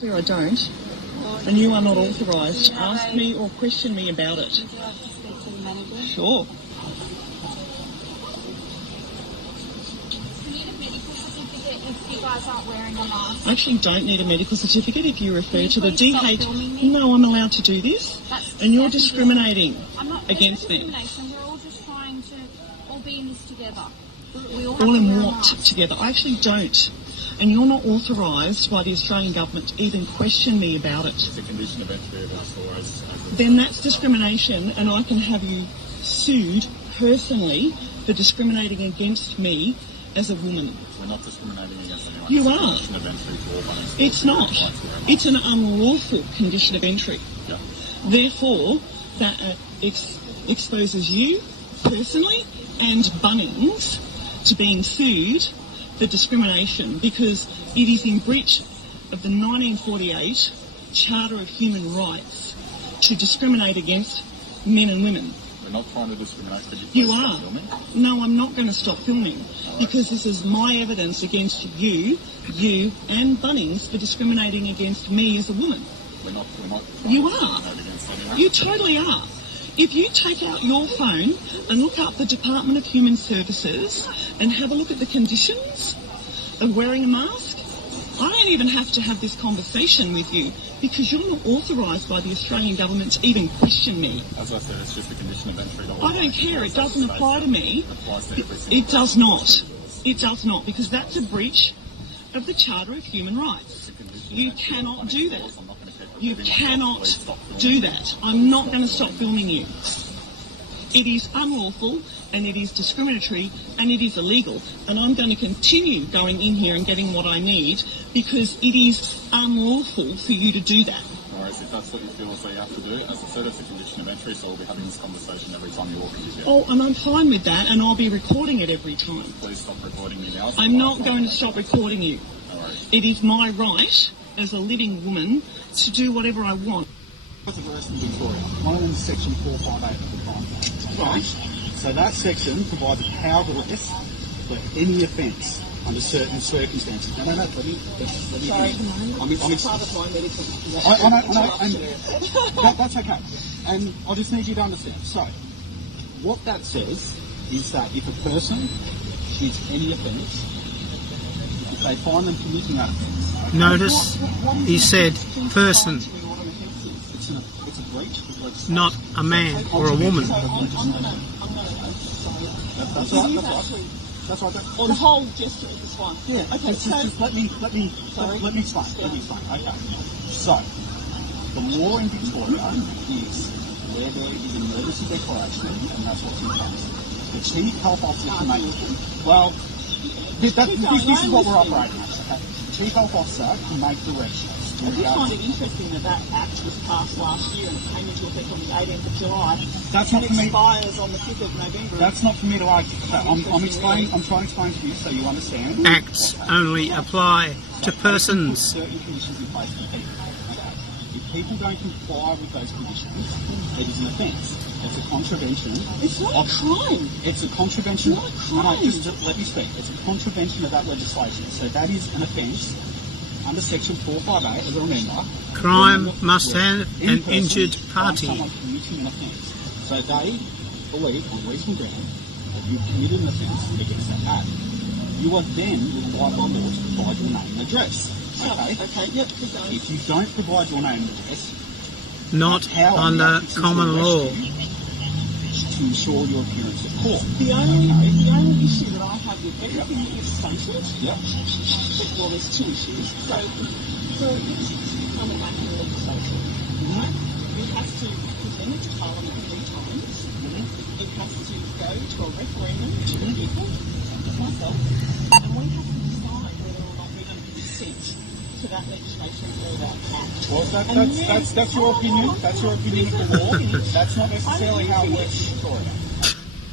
Where I don't, and you are not authorised to ask me or question me about it. Would you like to speak to the manager? Sure. Do you need a medical certificate if you guys aren't wearing a mask? I actually don't need a medical certificate if you refer Can to the you please stop filming me? No, I'm allowed to do this, That's and you're exactly discriminating I'm not against me. discrimination. We're all just trying to all be in this together. We all have All to in wear a what mask. together? I actually don't. And you're not authorised by the Australian government to even question me about it. It's a condition of entry of our store as Then that's discrimination, and I can have you sued personally for discriminating against me as a woman. we're not discriminating against anyone. You It's a are. condition of entry for all Bunnings stores. It's not. Right to wear a mask. It's an unlawful condition of entry. Yeah. Therefore, that exposes you personally and Bunnings to being sued for discrimination because it is in breach of the 1948 Charter of Human Rights to discriminate against men and women. We're not trying to discriminate. Could You please are. stop filming? No, I'm not going to stop filming because this is my evidence against you and Bunnings for discriminating against me as a woman. We're not You trying to are. discriminate against anyone. You totally are. If you take out your phone and look up the Department of Human Services and have a look at the conditions of wearing a mask, I don't even have to have this conversation with you because you're not authorised by the Australian government to even question me. As I said, it's just a condition of entry. To all I don't Bunnings care. It stores. doesn't apply to me. It applies to every single It does person. not. It does not because that's a breach of the Charter of Human Rights. It's a condition You of entry to all cannot Bunnings do stores. that. I'm not going to keep You repeating myself. cannot Please stop filming. do that. I'm not going to stop filming you. It is unlawful and it is discriminatory and it is illegal. And I'm going to continue going in here and getting what I need because it is unlawful for you to do that. All right, so if that's what you feel as though you have to do, as I said, it's a condition of entry, so we'll be having this conversation every time you walk in here. Oh, and I'm fine with that and I'll be recording it every time. Please stop recording me now. I'm not going to stop recording you. All right. It is my right as a living woman to do whatever I want. Of arrest in Victoria. One of them is section 458 of the Crime Act. Right. So that section provides a power of arrest for any offence under certain circumstances. No, let me Sorry, I'm part of my medical. I know, and that's okay. And I just need you to understand. So, what that says is that if a person commits any offence, if they find them committing that offence, Notice he said person, it's a breach of legislation. not a man or a woman. That's right. On the whole gesture of this one. Yeah. Okay, Just let me explain. Okay. So, the law in Victoria is where there is an emergency declaration, and that's what's in place. The chief health officer can make. Well, this is what we're operating at. Okay. The chief health officer can make directions. I do find it interesting that that act was passed last year and it came into effect on the 18th of July. That's and not for me. expires on the 5th of November. That's not for me to argue. Okay, I'm trying to explain to you so you understand. Acts only apply to persons. Certain conditions in place for people. Okay. If people don't comply with those conditions, it is an offence. It's a contravention. It's not a crime. It's a contravention. It's not a crime. No, just let me speak. It's a contravention of that legislation. So that is an offence under section 458, as I remember. Crime must have Any an person injured finds party. someone committing an offence. So they believe on reasonable ground that you've committed an offence against that act. You are then required by law to provide your name and address. Okay? Okay, yep, keep going. If you don't provide your name and address, Not how are under the common law. to ensure your appearance at court. The only issue that I have with everything that you've stated, Yep. well, there's two issues. So it's come back in the legislation, right? It has to present it to Parliament 3 times. It has to go to a referendum to the people, myself, and we have to decide whether or not we're going to consent to that legislation or that act. Well, that's your opinion. That's your opinion of the law. That's not necessarily how it works in Victoria.